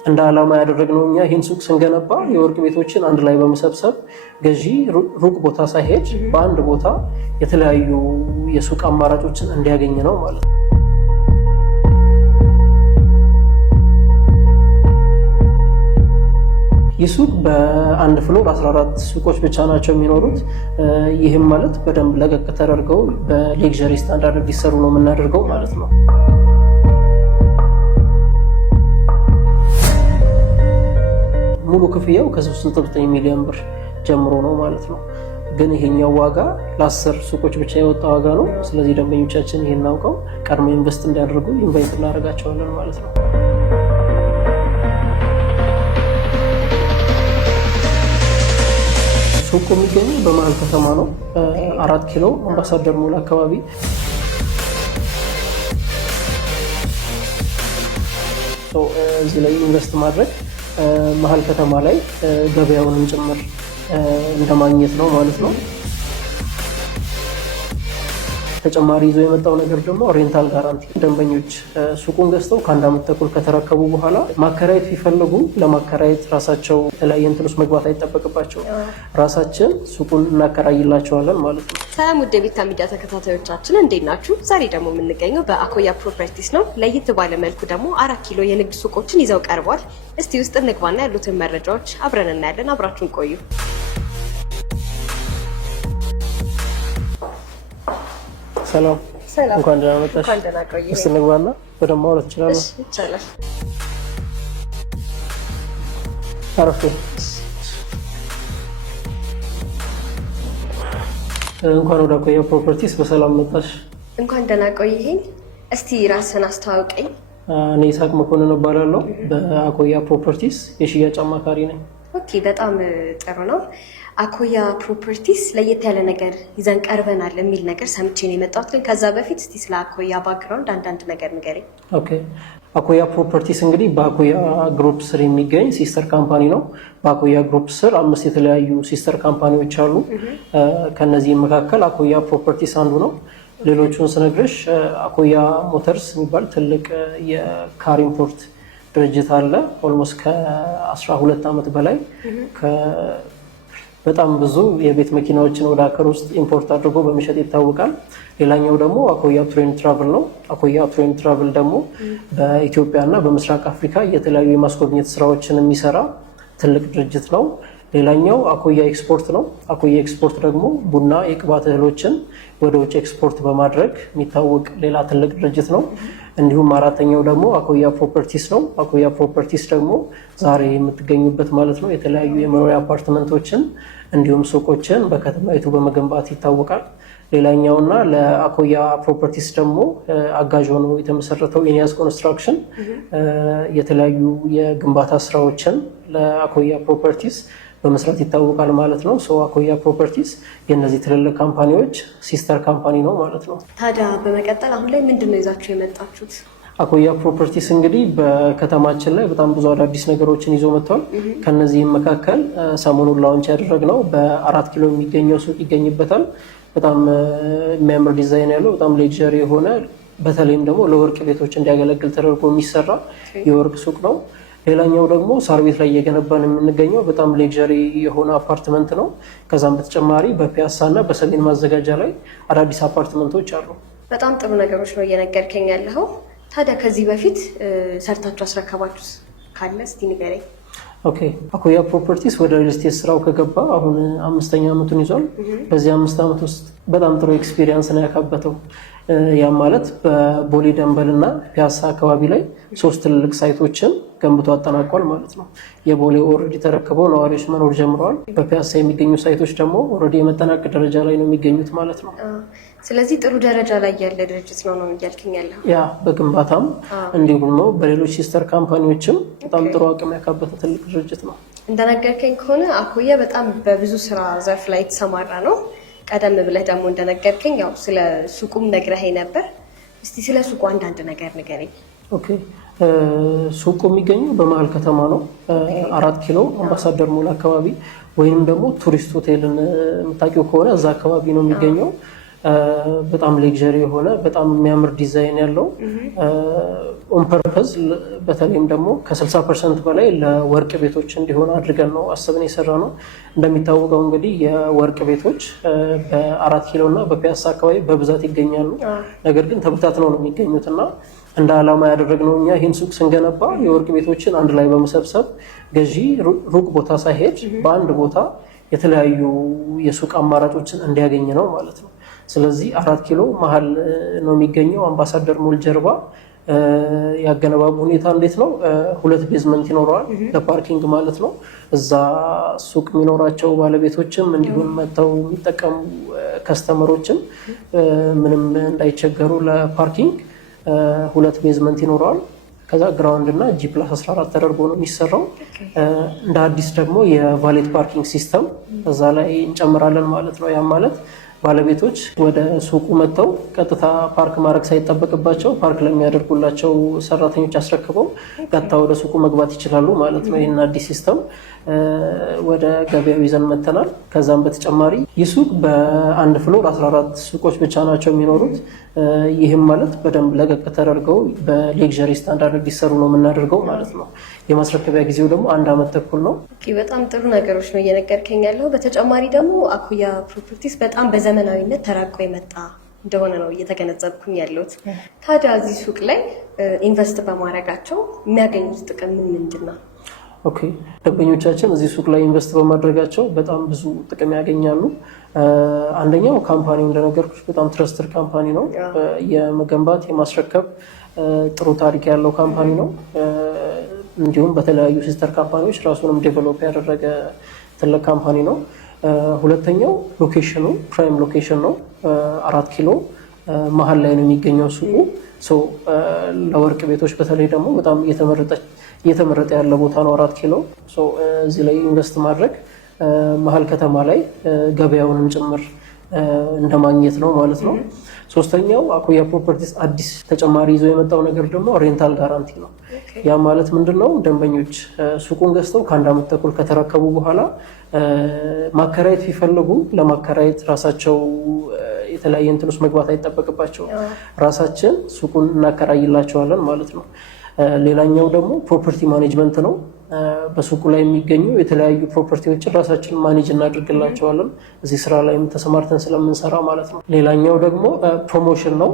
እንደ ዓላማ ያደረግነው እኛ ይህን ሱቅ ስንገነባ የወርቅ ቤቶችን አንድ ላይ በመሰብሰብ ገዢ ሩቅ ቦታ ሳይሄድ በአንድ ቦታ የተለያዩ የሱቅ አማራጮችን እንዲያገኝ ነው ማለት ነው። ይህ ሱቅ በአንድ ፍሎር 14 ሱቆች ብቻ ናቸው የሚኖሩት። ይህም ማለት በደንብ ለቀቅ ተደርገው በሌክዠሪ ስታንዳርድ እንዲሰሩ ነው የምናደርገው ማለት ነው። ሙሉ ክፍያው ከ3.9 ሚሊዮን ብር ጀምሮ ነው ማለት ነው። ግን ይሄኛው ዋጋ ለ10 ሱቆች ብቻ የወጣ ዋጋ ነው። ስለዚህ ደንበኞቻችን ይሄን አውቀው ቀድሞ ኢንቨስት እንዲያደርጉ ኢንቫይት እናደርጋቸዋለን ማለት ነው። ሱቁ የሚገኘው በመሀል ከተማ ነው። 4 ኪሎ አምባሳደር ሞል አካባቢ። እዚህ ላይ ኢንቨስት ማድረግ መሀል ከተማ ላይ ገበያውንም ጭምር እንደማግኘት ነው ማለት ነው። ተጨማሪ ይዞ የመጣው ነገር ደግሞ ሬንታል ጋራንቲ። ደንበኞች ሱቁን ገዝተው ከ1 ዓመት ተኩል ከተረከቡ በኋላ ማከራየት ቢፈልጉ ለማከራየት ራሳቸው የተለያየ እንትን ውስጥ መግባት አይጠበቅባቸው፣ ራሳችን ሱቁን እናከራይላቸዋለን ማለት ነው። ሰላም ውድ የቤታ ሚዲያ ተከታታዮቻችን እንዴት ናችሁ? ዛሬ ደግሞ የምንገኘው በአኮያ ፕሮፐርቲስ ነው። ለየት ባለ መልኩ ደግሞ 4 ኪሎ የንግድ ሱቆችን ይዘው ቀርቧል። እስቲ ውስጥ እንግባና ያሉትን መረጃዎች አብረን እናያለን። አብራችሁን ቆዩ። ሰላም እንኳን ደህና መጣሽ። እንኳን ደህና ቆየሽ። እስቲ እንግባና በደንብ ማውራት እንችላለን። እሺ ይቻላል። አረፍ እንኳን ወደ አኮያ ፕሮፐርቲስ በሰላም መጣሽ። እንኳን ደህና ቆየኝ። እስቲ ራስን አስተዋውቀኝ። እኔ ይስሐቅ መኮንን እባላለሁ። በአኮያ ፕሮፐርቲስ የሽያጭ አማካሪ ነኝ። ኦኬ፣ በጣም ጥሩ ነው። አኮያ ፕሮፐርቲስ ለየት ያለ ነገር ይዘን ቀርበናል የሚል ነገር ሰምቼ ነው የመጣሁት። ግን ከዛ በፊት እስቲ ስለ አኮያ ባክግራውንድ አንዳንድ ነገር ንገረኝ። ኦኬ፣ አኮያ ፕሮፐርቲስ እንግዲህ በአኮያ ግሩፕ ስር የሚገኝ ሲስተር ካምፓኒ ነው። በአኮያ ግሩፕ ስር 5 የተለያዩ ሲስተር ካምፓኒዎች አሉ። ከነዚህም መካከል አኮያ ፕሮፐርቲስ አንዱ ነው። ሌሎቹን ስነግርሽ አኮያ ሞተርስ የሚባል ትልቅ የካር ኢምፖርት ድርጅት አለ። ኦልሞስት ከ12 ዓመት በላይ በጣም ብዙ የቤት መኪናዎችን ወደ ሀገር ውስጥ ኢምፖርት አድርጎ በመሸጥ ይታወቃል። ሌላኛው ደግሞ አኮያ ቱር ኤንድ ትራቭል ነው። አኮያ ቱር ኤንድ ትራቭል ደግሞ በኢትዮጵያ እና በምስራቅ አፍሪካ የተለያዩ የማስጎብኘት ስራዎችን የሚሰራ ትልቅ ድርጅት ነው። ሌላኛው አኮያ ኤክስፖርት ነው። አኮያ ኤክስፖርት ደግሞ ቡና፣ የቅባት እህሎችን ወደ ውጭ ኤክስፖርት በማድረግ የሚታወቅ ሌላ ትልቅ ድርጅት ነው። እንዲሁም አራተኛው ደግሞ አኮያ ፕሮፐርቲስ ነው። አኮያ ፕሮፐርቲስ ደግሞ ዛሬ የምትገኙበት ማለት ነው የተለያዩ የመኖሪያ አፓርትመንቶችን እንዲሁም ሱቆችን በከተማይቱ በመገንባት ይታወቃል። ሌላኛውና ለአኮያ ፕሮፐርቲስ ደግሞ አጋዥ ሆኖ የተመሰረተው ኢኒያስ ኮንስትራክሽን የተለያዩ የግንባታ ስራዎችን ለአኮያ ፕሮፐርቲስ በመስራት ይታወቃል ማለት ነው። አኮያ ፕሮፐርቲስ የእነዚህ ትልልቅ ካምፓኒዎች ሲስተር ካምፓኒ ነው ማለት ነው። ታዲያ በመቀጠል አሁን ላይ ምንድን ነው ይዛችሁ የመጣችሁት? አኮያ ፕሮፐርቲስ እንግዲህ በከተማችን ላይ በጣም ብዙ አዳዲስ ነገሮችን ይዞ መጥቷል። ከነዚህም መካከል ሰሞኑን ላውንች ያደረግነው በ4 ኪሎ የሚገኘው ሱቅ ይገኝበታል። በጣም የሚያምር ዲዛይን ያለው በጣም ሌክዠሪ የሆነ በተለይም ደግሞ ለወርቅ ቤቶች እንዲያገለግል ተደርጎ የሚሰራ የወርቅ ሱቅ ነው። ሌላኛው ደግሞ ሳር ቤት ላይ እየገነባን የምንገኘው በጣም ሌክዠሪ የሆነ አፓርትመንት ነው። ከዛም በተጨማሪ በፒያሳ እና በሰሜን ማዘጋጃ ላይ አዳዲስ አፓርትመንቶች አሉ። በጣም ጥሩ ነገሮች ነው እየነገርከኝ ያለኸው። ታዲያ ከዚህ በፊት ሰርታችሁ አስረከባችሁት ካለ እስቲ ንገረኝ። ኦኬ፣ አኮያ ፕሮፐርቲስ ወደ ሪል ስቴት ስራው ከገባ አሁን 5ኛ ዓመቱን ይዟል። በዚህ 5 ዓመት ውስጥ በጣም ጥሩ ኤክስፒሪየንስ ነው ያካበተው። ያም ማለት በቦሌ ደንበል እና ፒያሳ አካባቢ ላይ 3 ትልልቅ ሳይቶችን ገንብቶ አጠናቋል ማለት ነው። የቦሌ ኦልሬዲ ተረክበው ነዋሪዎች መኖር ጀምረዋል። በፒያሳ የሚገኙ ሳይቶች ደግሞ ኦልሬዲ የመጠናቀቅ ደረጃ ላይ ነው የሚገኙት ማለት ነው። ስለዚህ ጥሩ ደረጃ ላይ ያለ ድርጅት ነው እያልከኝ ያለው? ያ በግንባታም እንዲሁም ነው በሌሎች ሲስተር ካምፓኒዎችም በጣም ጥሩ አቅም ያካበተ ትልቅ ድርጅት ነው። እንደነገርከኝ ከሆነ አኮያ በጣም በብዙ ስራ ዘርፍ ላይ የተሰማራ ነው። ቀደም ብለህ ደግሞ እንደነገርከኝ ያው ስለ ሱቁም ነግረኸኝ ነበር። እስቲ ስለ ሱቁ አንዳንድ ነገር ንገረኝ። ኦኬ፣ ሱቁ የሚገኘው በመሀል ከተማ ነው። 4 ኪሎ አምባሳደር ሞል አካባቢ ወይም ደግሞ ቱሪስት ሆቴልን የምታውቂው ከሆነ እዛ አካባቢ ነው የሚገኘው። በጣም ሌክዠሪ የሆነ በጣም የሚያምር ዲዛይን ያለው ኦን ፐርፐዝ በተለይም ደግሞ ከ60% በላይ ለወርቅ ቤቶች እንዲሆን አድርገን ነው አስበን የሰራ ነው። እንደሚታወቀው እንግዲህ የወርቅ ቤቶች በ4 ኪሎ እና በፒያሳ አካባቢ በብዛት ይገኛሉ። ነገር ግን ተበታትነው ነው የሚገኙት እና እንደ ዓላማ ያደረግነው እኛ ይህን ሱቅ ስንገነባ የወርቅ ቤቶችን አንድ ላይ በመሰብሰብ ገዢ ሩቅ ቦታ ሳይሄድ በአንድ ቦታ የተለያዩ የሱቅ አማራጮችን እንዲያገኝ ነው ማለት ነው። ስለዚህ 4 ኪሎ መሀል ነው የሚገኘው አምባሳደር ሞል ጀርባ። ያገነባቡ ሁኔታ እንዴት ነው? 2 ቤዝመንት ይኖረዋል ለፓርኪንግ ማለት ነው። እዛ ሱቅ የሚኖራቸው ባለቤቶችም እንዲሁም መጥተው የሚጠቀሙ ከስተመሮችም ምንም እንዳይቸገሩ ለፓርኪንግ 2 ቤዝመንት ይኖረዋል። ከዛ ግራውንድ እና G+14 ተደርጎ ነው የሚሰራው። እንደ አዲስ ደግሞ የቫሌት ፓርኪንግ ሲስተም እዛ ላይ እንጨምራለን ማለት ነው። ያ ማለት ባለቤቶች ወደ ሱቁ መጥተው ቀጥታ ፓርክ ማድረግ ሳይጠበቅባቸው ፓርክ ለሚያደርጉላቸው ሰራተኞች አስረክበው ቀጥታ ወደ ሱቁ መግባት ይችላሉ ማለት ነው። ይህን አዲስ ሲስተም ወደ ገበያው ይዘን መተናል። ከዛም በተጨማሪ ይህ ሱቅ በአንድ ፍሎር 14 ሱቆች ብቻ ናቸው የሚኖሩት። ይህም ማለት በደንብ ለቀቅ ተደርገው በሌክዠሪ ስታንዳርድ እንዲሰሩ ነው የምናደርገው ማለት ነው። የማስረከቢያ ጊዜው ደግሞ 1 ዓመት ተኩል ነው። በጣም ጥሩ ነገሮች ነው እየነገርከኝ ያለው። በተጨማሪ ደግሞ አኩያ ፕሮፐርቲስ በጣም በዘመናዊነት ተራቆ የመጣ እንደሆነ ነው እየተገነዘብኩኝ ያለሁት። ታዲያ እዚህ ሱቅ ላይ ኢንቨስት በማድረጋቸው የሚያገኙት ጥቅም ምንድን ነው? ኦኬ፣ ደንበኞቻችን እዚህ ሱቅ ላይ ኢንቨስት በማድረጋቸው በጣም ብዙ ጥቅም ያገኛሉ። አንደኛው ካምፓኒው እንደነገርኩሽ በጣም ትረስትድ ካምፓኒ ነው። የመገንባት የማስረከብ ጥሩ ታሪክ ያለው ካምፓኒ ነው። እንዲሁም በተለያዩ ሲስተር ካምፓኒዎች ራሱንም ዴቨሎፕ ያደረገ ትልቅ ካምፓኒ ነው። ሁለተኛው ሎኬሽኑ ፕራይም ሎኬሽን ነው። 4 ኪሎ መሀል ላይ ነው የሚገኘው ሱቁ። ለወርቅ ቤቶች በተለይ ደግሞ በጣም እየተመረጠ ያለ ቦታ ነው 4 ኪሎ። እዚህ ላይ ኢንቨስት ማድረግ መሀል ከተማ ላይ ገበያውንም ጭምር እንደማግኘት ነው ማለት ነው። ሶስተኛው አኩያ ፕሮፐርቲስ አዲስ ተጨማሪ ይዞ የመጣው ነገር ደግሞ ሬንታል ጋራንቲ ነው። ያ ማለት ምንድነው? ደንበኞች ሱቁን ገዝተው ከ1 ዓመት ተኩል ከተረከቡ በኋላ ማከራየት ቢፈልጉ ለማከራየት ራሳቸው የተለያየ እንትን ውስጥ መግባት አይጠበቅባቸውም። ራሳችን ሱቁን እናከራይላቸዋለን ማለት ነው። ሌላኛው ደግሞ ፕሮፐርቲ ማኔጅመንት ነው። በሱቁ ላይ የሚገኙ የተለያዩ ፕሮፐርቲዎችን ራሳችን ማኔጅ እናደርግላቸዋለን እዚህ ስራ ላይ ተሰማርተን ስለምንሰራ ማለት ነው። ሌላኛው ደግሞ ፕሮሞሽን ነው።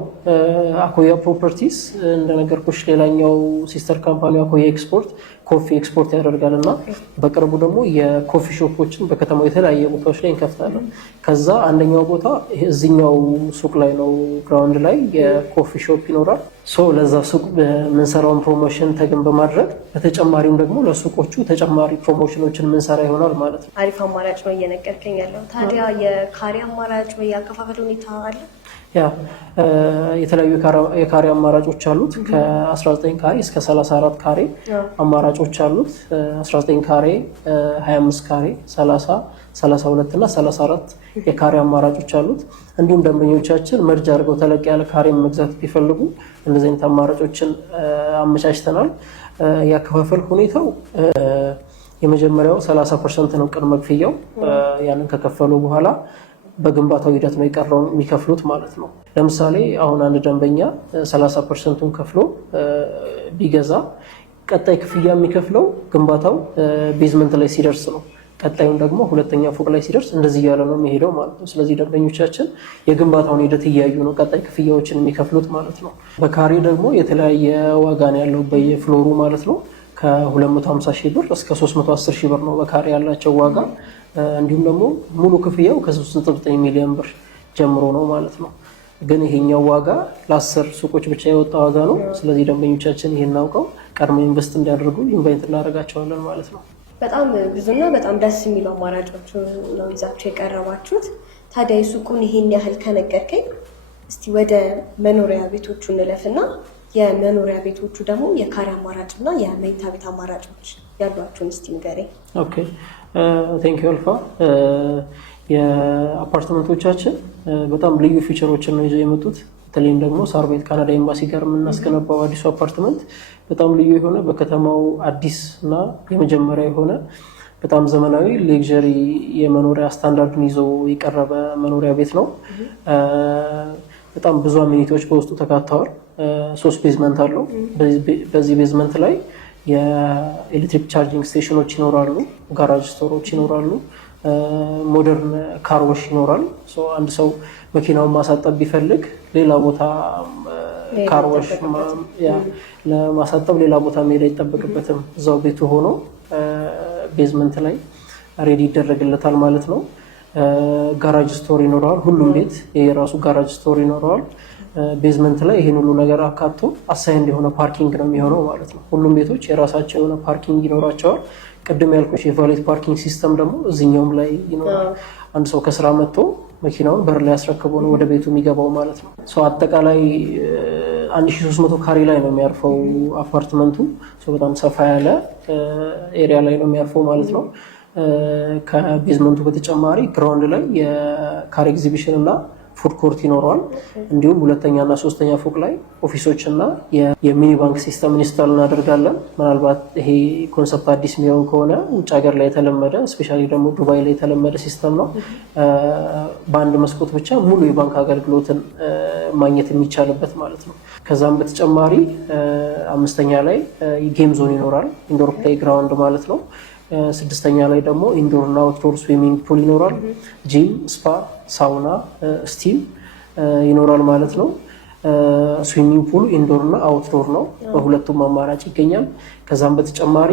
አኩያ ፕሮፐርቲስ እንደነገርኩሽ ሌላኛው ሲስተር ካምፓኒ አኩያ ኤክስፖርት ኮፊ ኤክስፖርት ያደርጋል እና በቅርቡ ደግሞ የኮፊ ሾፖችን በከተማው የተለያየ ቦታዎች ላይ እንከፍታለን። ከዛ አንደኛው ቦታ እዚኛው ሱቅ ላይ ነው፣ ግራውንድ ላይ የኮፊ ሾፕ ይኖራል። ለዛ ሱቅ የምንሰራውን ፕሮሞሽን ተገን በማድረግ በተጨማሪም ደግሞ ለሱቆቹ ተጨማሪ ፕሮሞሽኖችን የምንሰራ ይሆናል ማለት ነው። አሪፍ አማራጭ ነው እየነገርከኝ ያለው። ታዲያ የካሬ አማራጭ ወይ የአከፋፈል ሁኔታ አለ? የተለያዩ የካሬ አማራጮች አሉት። ከ19 ካሬ እስከ 34 ካሬ አማራጮች አሉት። 19 ካሬ፣ 25 ካሬ፣ 30፣ 32 እና 34 የካሬ አማራጮች አሉት። እንዲሁም ደንበኞቻችን መርጃ አድርገው ተለቅ ያለ ካሬ መግዛት ቢፈልጉ እንደዚህ አይነት አማራጮችን አመቻችተናል። ያከፋፈል ሁኔታው የመጀመሪያው 30% ነው ቅድመ ክፍያው። ያንን ከከፈሉ በኋላ በግንባታው ሂደት ነው የቀረውን የሚከፍሉት ማለት ነው። ለምሳሌ አሁን አንድ ደንበኛ 30%ን ከፍሎ ቢገዛ ቀጣይ ክፍያ የሚከፍለው ግንባታው ቤዝመንት ላይ ሲደርስ ነው። ቀጣዩን ደግሞ ሁለተኛ ፎቅ ላይ ሲደርስ እንደዚህ እያለ ነው የሚሄደው ማለት ነው። ስለዚህ ደንበኞቻችን የግንባታውን ሂደት እያዩ ነው ቀጣይ ክፍያዎችን የሚከፍሉት ማለት ነው። በካሬ ደግሞ የተለያየ ዋጋ ነው ያለው በየፍሎሩ ማለት ነው። ከ250 ሺህ ብር እስከ 310 ሺህ ብር ነው በካሬ ያላቸው ዋጋ። እንዲሁም ደግሞ ሙሉ ክፍያው ከ3.9 ሚሊዮን ብር ጀምሮ ነው ማለት ነው። ግን ይሄኛው ዋጋ ለ10 ሱቆች ብቻ የወጣ ዋጋ ነው። ስለዚህ ደንበኞቻችን ይሄን አውቀው ቀድሞ ኢንቨስት እንዲያደርጉ ኢንቫይት እናደርጋቸዋለን ማለት ነው። በጣም ብዙና በጣም ደስ የሚሉ አማራጮች ነው ይዛችሁ የቀረባችሁት። ታዲያ የሱቁን ይሄን ያህል ከነገርከኝ እስቲ ወደ መኖሪያ ቤቶቹ እንለፍና የመኖሪያ ቤቶቹ ደግሞ የካሬ አማራጭና የመኝታ ቤት አማራጮች ያሏችሁን እስቲ ንገረኝ። ኦኬ ቴንክ ዩ አልፋ። የአፓርትመንቶቻችን በጣም ልዩ ፊቸሮችን ነው ይዘው የመጡት። በተለይም ደግሞ ሳር ቤት ካናዳ ኤምባሲ ጋር የምናስገነባው አዲሱ አፓርትመንት በጣም ልዩ የሆነ በከተማው አዲስ እና የመጀመሪያ የሆነ በጣም ዘመናዊ ሌክዠሪ የመኖሪያ ስታንዳርድን ይዞ የቀረበ መኖሪያ ቤት ነው። በጣም ብዙ አሚኒቲዎች በውስጡ ተካተዋል። 3 ቤዝመንት አለው። በዚህ ቤዝመንት ላይ የኤሌክትሪክ ቻርጂንግ ስቴሽኖች ይኖራሉ፣ ጋራጅ ስቶሮች ይኖራሉ፣ ሞደርን ካርዎሽ ይኖራል። አንድ ሰው መኪናውን ማሳጠብ ቢፈልግ ሌላ ቦታ ካርዎሽ ለማሳጠብ ሌላ ቦታ መሄድ አይጠበቅበትም። እዛው ቤቱ ሆኖ ቤዝመንት ላይ ሬዲ ይደረግለታል ማለት ነው። ጋራጅ ስቶር ይኖረዋል። ሁሉም ቤት የራሱ ጋራጅ ስቶር ይኖረዋል። ቤዝመንት ላይ ይሄን ሁሉ ነገር አካቶ አሳይንድ የሆነ ፓርኪንግ ነው የሚሆነው ማለት ነው። ሁሉም ቤቶች የራሳቸው የሆነ ፓርኪንግ ይኖራቸዋል። ቅድም ያልኩሽ የቫሌት ፓርኪንግ ሲስተም ደግሞ እዚህኛውም ላይ ይኖራል። አንድ ሰው ከስራ መጥቶ መኪናውን በር ላይ አስረክቦ ነው ወደ ቤቱ የሚገባው ማለት ነው። አጠቃላይ 1300 ካሬ ላይ ነው የሚያርፈው አፓርትመንቱ። በጣም ሰፋ ያለ ኤሪያ ላይ ነው የሚያርፈው ማለት ነው። ከቤዝመንቱ በተጨማሪ ግራውንድ ላይ የካር ኤግዚቢሽን እና ፉድ ኮርት ይኖረዋል። እንዲሁም ሁለተኛ እና ሶስተኛ ፎቅ ላይ ኦፊሶች እና የሚኒ ባንክ ሲስተም ኢንስታል እናደርጋለን። ምናልባት ይሄ ኮንሰፕት አዲስ የሚሆን ከሆነ ውጭ ሀገር ላይ የተለመደ ስፔሻሊ ደግሞ ዱባይ ላይ የተለመደ ሲስተም ነው። በአንድ መስኮት ብቻ ሙሉ የባንክ አገልግሎትን ማግኘት የሚቻልበት ማለት ነው። ከዛም በተጨማሪ 5ኛ ላይ ጌም ዞን ይኖራል፣ ኢንዶር ፕሌይ ግራውንድ ማለት ነው። 6ኛ ላይ ደግሞ ኢንዶር እና አውትዶር ስዊሚንግ ፑል ይኖራል። ጂም፣ ስፓ፣ ሳውና፣ ስቲም ይኖራል ማለት ነው። ስዊሚንግ ፑሉ ኢንዶር እና አውትዶር ነው፣ በሁለቱም አማራጭ ይገኛል። ከዛም በተጨማሪ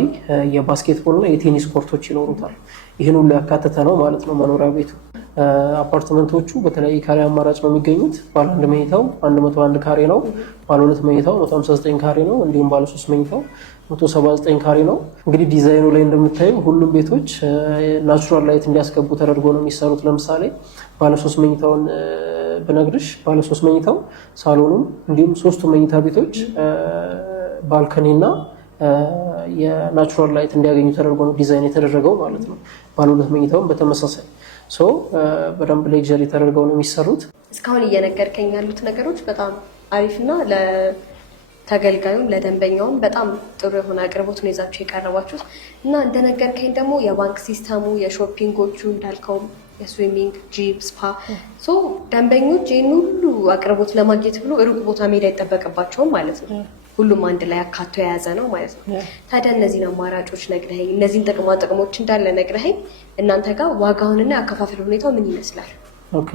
የባስኬትቦል እና የቴኒስ ኮርቶች ይኖሩታል። ይህን ሁሉ ያካተተ ነው ማለት ነው መኖሪያ ቤቱ። አፓርትመንቶቹ በተለያየ ካሬ አማራጭ ነው የሚገኙት። ባለ 1 መኝታው 101 ካሬ ነው። ባለ 2 መኝታው 159 ካሬ ነው። እንዲሁም ባለ 3 መኝታው 179 ካሬ ነው። እንግዲህ ዲዛይኑ ላይ እንደምታዩ ሁሉም ቤቶች ናቹራል ላይት እንዲያስገቡ ተደርጎ ነው የሚሰሩት። ለምሳሌ ባለ 3 መኝታውን ብነግርሽ ባለ 3 መኝታው ሳሎኑም እንዲሁም 3ቱ መኝታ ቤቶች ባልከኒና የናቹራል ላይት እንዲያገኙ ተደርጎ ነው ዲዛይን የተደረገው ማለት ነው። ባለ 2 መኝታውን በተመሳሳይ በደንብ ሌክዠሪ ተደርገው ነው የሚሰሩት። እስካሁን እየነገርከኝ ያሉት ነገሮች በጣም አሪፍና ለተገልጋዩም ለደንበኛውም በጣም ጥሩ የሆነ አቅርቦት ነው ይዛችሁ የቀረባችሁት እና እንደነገርከኝ ደግሞ የባንክ ሲስተሙ የሾፒንጎቹ እንዳልከውም የስዊሚንግ፣ ጂም፣ ስፓ ደንበኞች ይህን ሁሉ አቅርቦት ለማግኘት ብሎ ሩቅ ቦታ መሄድ አይጠበቅባቸውም ማለት ነው። ሁሉም አንድ ላይ አካቶ የያዘ ነው ማለት ነው። ታዲያ እነዚህን አማራጮች ነግረኸኝ፣ እነዚህን ጥቅማ ጥቅሞች እንዳለ ነግረኸኝ እናንተ ጋር ዋጋውንና ያከፋፈል ሁኔታው ምን ይመስላል? ኦኬ፣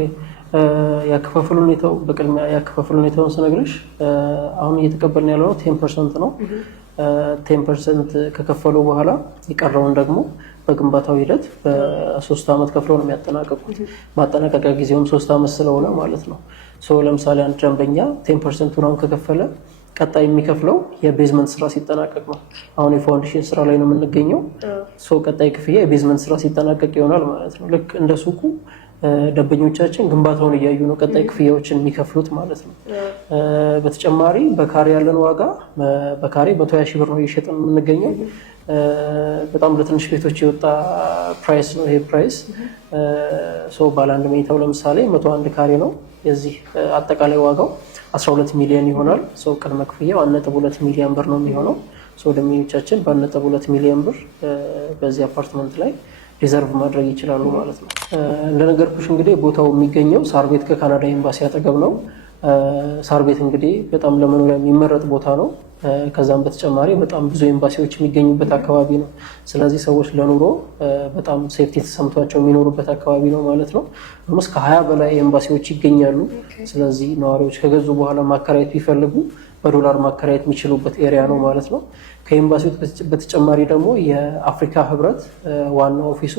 ያከፋፈል ሁኔታው በቅድሚያ ያከፋፈል ሁኔታውን ስነግርሽ አሁን እየተቀበልን ያለው 10% ነው። 10% ከከፈሉ በኋላ የቀረውን ደግሞ በግንባታው ሂደት በ3 ዓመት ከፍለው ነው የሚያጠናቀቁት። ማጠናቀቂያ ጊዜውም 3 ዓመት ስለሆነ ማለት ነው። ለምሳሌ አንድ ደንበኛ 10% ከከፈለ ቀጣይ የሚከፍለው የቤዝመንት ስራ ሲጠናቀቅ ነው። አሁን የፋውንዴሽን ስራ ላይ ነው የምንገኘው። ቀጣይ ክፍያ የቤዝመንት ስራ ሲጠናቀቅ ይሆናል ማለት ነው። ልክ እንደ ሱቁ ደንበኞቻችን ግንባታውን እያዩ ነው ቀጣይ ክፍያዎችን የሚከፍሉት ማለት ነው። በተጨማሪ በካሬ ያለን ዋጋ በካሬ 120 ሺህ ብር ነው እየሸጥን የምንገኘው። በጣም ለትንሽ ቤቶች የወጣ ፕራይስ ነው ይሄ ፕራይስ። ባለ 1 መኝታው ለምሳሌ 101 ካሬ ነው። የዚህ አጠቃላይ ዋጋው 12 ሚሊዮን ይሆናል። ቅድመ ክፍያው 1.2 ሚሊዮን ብር ነው የሚሆነው። ደንበኞቻችን በ1.2 ሚሊዮን ብር በዚህ አፓርትመንት ላይ ሪዘርቭ ማድረግ ይችላሉ ማለት ነው። እንደነገርኩሽ እንግዲህ ቦታው የሚገኘው ሳር ቤት ከካናዳ ኤምባሲ አጠገብ ነው። ሳር ቤት እንግዲህ በጣም ለመኖሪያ የሚመረጥ ቦታ ነው። ከዛም በተጨማሪ በጣም ብዙ ኤምባሲዎች የሚገኙበት አካባቢ ነው። ስለዚህ ሰዎች ለኑሮ በጣም ሴፍቲ ተሰምቷቸው የሚኖሩበት አካባቢ ነው ማለት ነው። እስከ 20 በላይ ኤምባሲዎች ይገኛሉ። ስለዚህ ነዋሪዎች ከገዙ በኋላ ማከራየት ቢፈልጉ በዶላር ማከራየት የሚችሉበት ኤሪያ ነው ማለት ነው። ከኤምባሲው በተጨማሪ ደግሞ የአፍሪካ ህብረት ዋና ኦፊሱ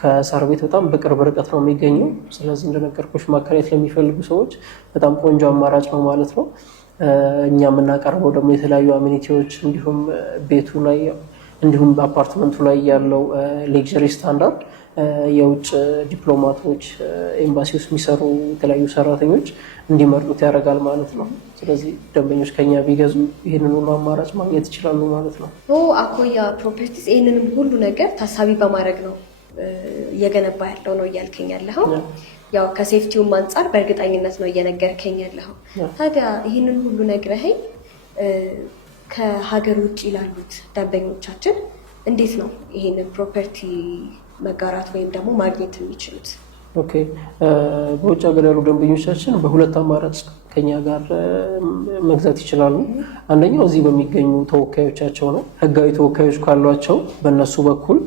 ከሳር ቤት በጣም በቅርብ ርቀት ነው የሚገኘው። ስለዚህ እንደነገርኩሽ ማከራየት ለሚፈልጉ ሰዎች በጣም ቆንጆ አማራጭ ነው ማለት ነው። እኛ የምናቀርበው ደግሞ የተለያዩ አሚኒቲዎች እንዲሁም ቤቱ ላይ እንዲሁም በአፓርትመንቱ ላይ ያለው ሌክዠሪ ስታንዳርድ የውጭ ዲፕሎማቶች ኤምባሲ ውስጥ የሚሰሩ የተለያዩ ሰራተኞች እንዲመርጡት ያደርጋል ማለት ነው። ስለዚህ ደንበኞች ከኛ ቢገዙ ይህንን ሁሉ አማራጭ ማግኘት ይችላሉ ማለት ነው። አኮያ ፕሮፐርቲስ ይህንንም ሁሉ ነገር ታሳቢ በማድረግ ነው እየገነባ ያለው ነው እያልከኝ ያለኸው። ያው ከሴፍቲውም አንጻር በእርግጠኝነት ነው እየነገርከኝ ያለኸው። ታዲያ ይህንን ሁሉ ነግረኸኝ ከሀገር ውጭ ላሉት ደንበኞቻችን እንዴት ነው ይሄንን ፕሮፐርቲ መጋራት ወይም ደግሞ ማግኘት የሚችሉት? ኦኬ በውጭ ሀገር ያሉ ደንበኞቻችን በሁለት አማራጭ ከኛ ጋር መግዛት ይችላሉ። አንደኛው እዚህ በሚገኙ ተወካዮቻቸው ነው። ህጋዊ ተወካዮች ካሏቸው በእነሱ በኩል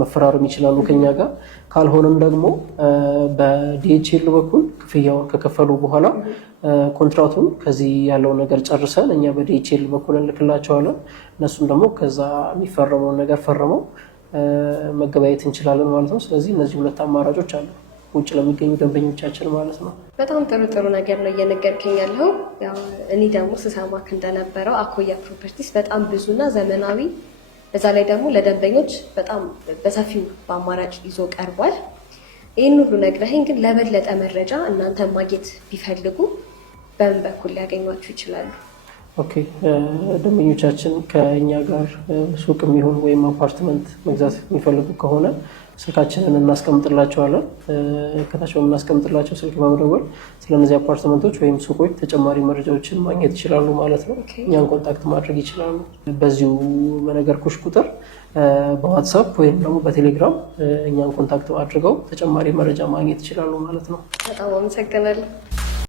መፈራረም ይችላሉ ከኛ ጋር። ካልሆነም ደግሞ በዲኤችኤል በኩል ክፍያውን ከከፈሉ በኋላ ኮንትራቱን ከዚህ ያለው ነገር ጨርሰን እኛ በዲኤችኤል በኩል እንልክላቸዋለን። እነሱም ደግሞ ከዛ የሚፈረመውን ነገር ፈርመው መገበያየት እንችላለን ማለት ነው። ስለዚህ እነዚህ ሁለት አማራጮች አሉ ውጭ ለሚገኙ ደንበኞቻችን ማለት ነው። በጣም ጥሩ ነገር ነው እየነገርከኝ ያለው። ያው እኔ ደግሞ ስሰማክ እንደነበረው አኮያ ፕሮፐርቲስ በጣም ብዙና ዘመናዊ፣ በዛ ላይ ደግሞ ለደንበኞች በጣም በሰፊው በአማራጭ ይዞ ቀርቧል። ይህን ሁሉ ነግረኸኝ ግን ለበለጠ መረጃ እናንተ ማግኘት ቢፈልጉ በምን በኩል ሊያገኟችሁ ይችላሉ? ኦኬ ደንበኞቻችን ከእኛ ጋር ሱቅ የሚሆን ወይም አፓርትመንት መግዛት የሚፈልጉ ከሆነ ስልካችንን እናስቀምጥላቸዋለን። ከታች በምናስቀምጥላቸው ስልክ በመደወል ስለነዚህ አፓርትመንቶች ወይም ሱቆች ተጨማሪ መረጃዎችን ማግኘት ይችላሉ ማለት ነው። እኛን ኮንታክት ማድረግ ይችላሉ። በዚሁ በነገርኩሽ ቁጥር በዋትሳፕ ወይም ደግሞ በቴሌግራም እኛን ኮንታክት አድርገው ተጨማሪ መረጃ ማግኘት ይችላሉ ማለት ነው። በጣም አመሰግናለሁ።